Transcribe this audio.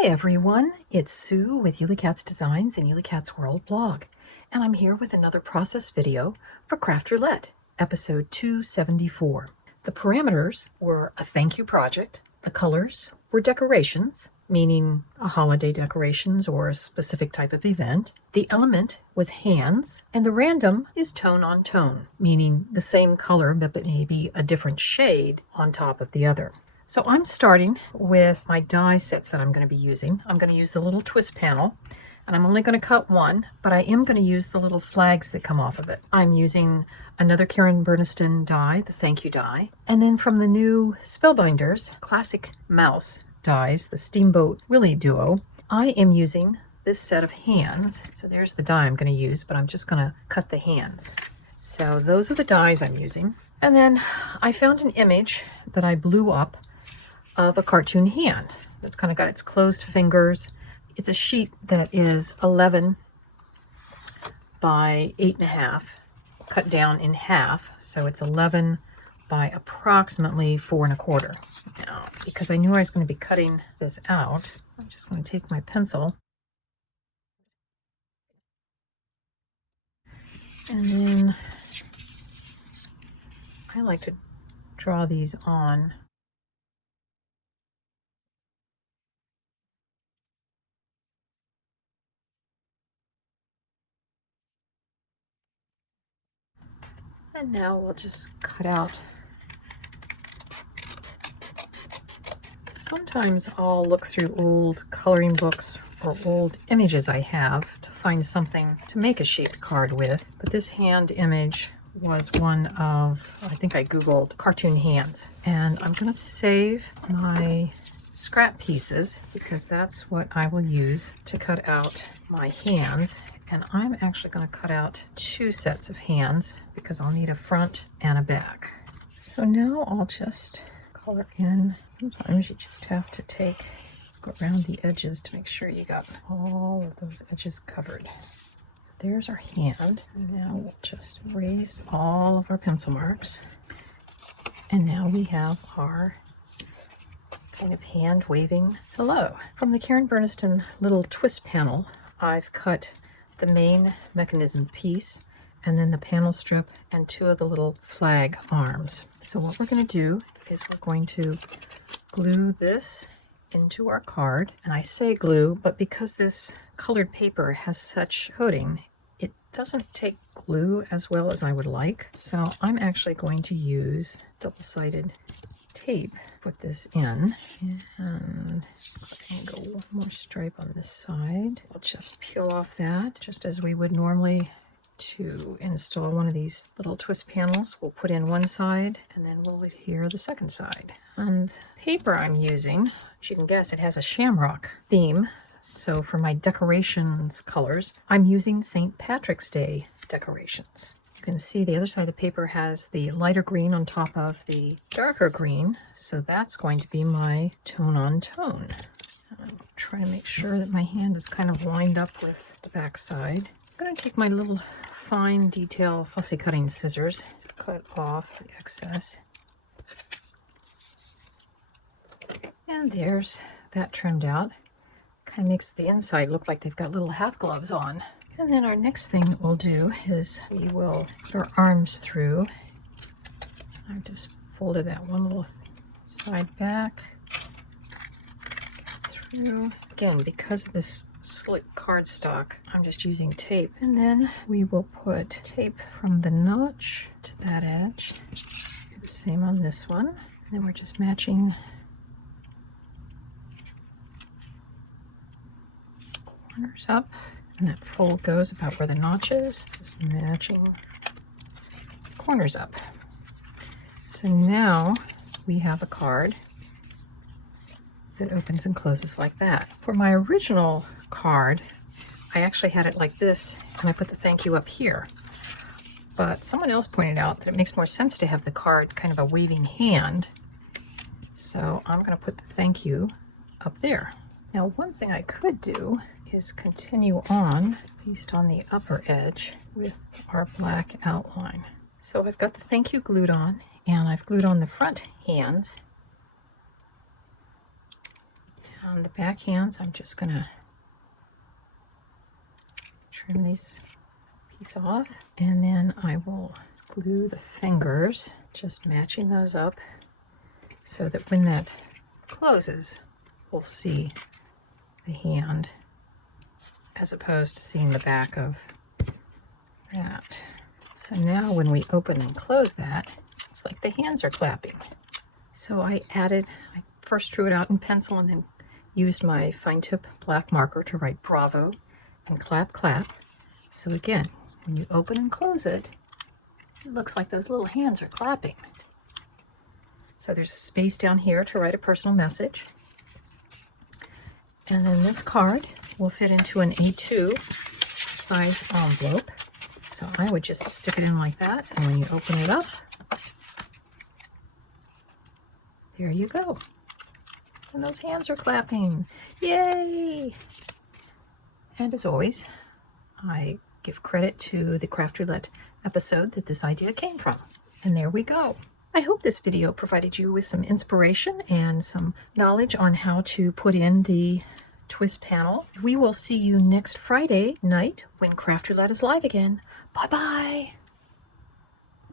Hi everyone, it's Sue with Ully Cat's Designs and Ully Cat's World blog, and I'm here with another process video for Craft Roulette, episode 274. The parameters were a thank you project, the colors were decorations, meaning a holiday decorations or a specific type of event. The element was hands, and the random is tone on tone, meaning the same color but maybe a different shade on top of the other. So I'm starting with my die sets that I'm going to be using. I'm going to use the little twist panel, and I'm only going to cut one, but I am going to use the little flags that come off of it. I'm using another Karen Berniston die, the thank you die, and then from the new Spellbinders classic mouse dies, the Steamboat Willy duo, I am using this set of hands. So there's the die I'm going to use, but I'm just going to cut the hands. So those are the dies I'm using. And then I found an image that I blew up of a cartoon hand that's kind of got its closed fingers. It's a sheet that is 11 by 8.5, cut down in half. So it's 11 by approximately 4 1/4. Now, because I knew I was going to be cutting this out, I'm just going to take my pencil and then I like to draw these on. And now we'll just cut out. Sometimes I'll look through old coloring books or old images I have to find something to make a shaped card with. But this hand image was one of, I think I Googled cartoon hands. And I'm going to save my scrap pieces because that's what I will use to cut out my hands. And I'm actually going to cut out 2 sets of hands because I'll need a front and a back. So now I'll just color in. Sometimes you just have to let's go around the edges to make sure you got all of those edges covered. There's our hand. And now we'll just erase all of our pencil marks. And now we have our kind of hand waving hello. From the Karen Berniston little twist panel, I've cut the main mechanism piece and then the panel strip and 2 of the little flag arms. So what we're going to do is we're going to glue this into our card. And I say glue, but because this colored paper has such coating, it doesn't take glue as well as I would like. So I'm actually going to use double-sided tape, put this in, and go one more stripe on this side. I'll just peel off that just as we would normally to install one of these little twist panels. We'll put in one side and then we'll adhere the second side. And paper I'm using, as you can guess, it has a shamrock theme. So for my decorations colors, I'm using St. Patrick's Day decorations. You can see the other side of the paper has the lighter green on top of the darker green. So that's going to be my tone on tone. I'm trying to make sure that my hand is kind of lined up with the back side. I'm going to take my little fine detail fussy cutting scissors to cut off the excess. And there's that trimmed out. Kind of makes the inside look like they've got little half gloves on. And then our next thing that we'll do is we will put our arms through. I just folded that one little side back through. Again, because of this slit cardstock, I'm just using tape. And then we will put tape from the notch to that edge. Do the same on this one. And then we're just matching corners up. And that fold goes about where the notch is, just matching corners up. So now we have a card that opens and closes like that. For my original card, I actually had it like this, and I put the thank you up here. But someone else pointed out that it makes more sense to have the card kind of a waving hand. So I'm going to put the thank you up there. Now, one thing I could do is continue on, at least on the upper edge, with our black outline. So I've got the thank you glued on, and I've glued on the front hands. On the back hands, I'm just going to trim these piece off, and then I will glue the fingers, just matching those up so that when that closes, we'll see the hand as opposed to seeing the back of that. So now when we open and close that, it's like the hands are clapping. So I first drew it out in pencil and then used my fine tip black marker to write bravo and clap clap. So again, when you open and close it, it looks like those little hands are clapping. So there's space down here to write a personal message. And then this card will fit into an A2 size envelope. So I would just stick it in like that, and when you open it up, there you go. And those hands are clapping. Yay! And as always, I give credit to the Craft Roulette episode that this idea came from. And there we go. I hope this video provided you with some inspiration and some knowledge on how to put in the twist panel. We will see you next Friday night when Craft Roulette is live again. Bye-bye.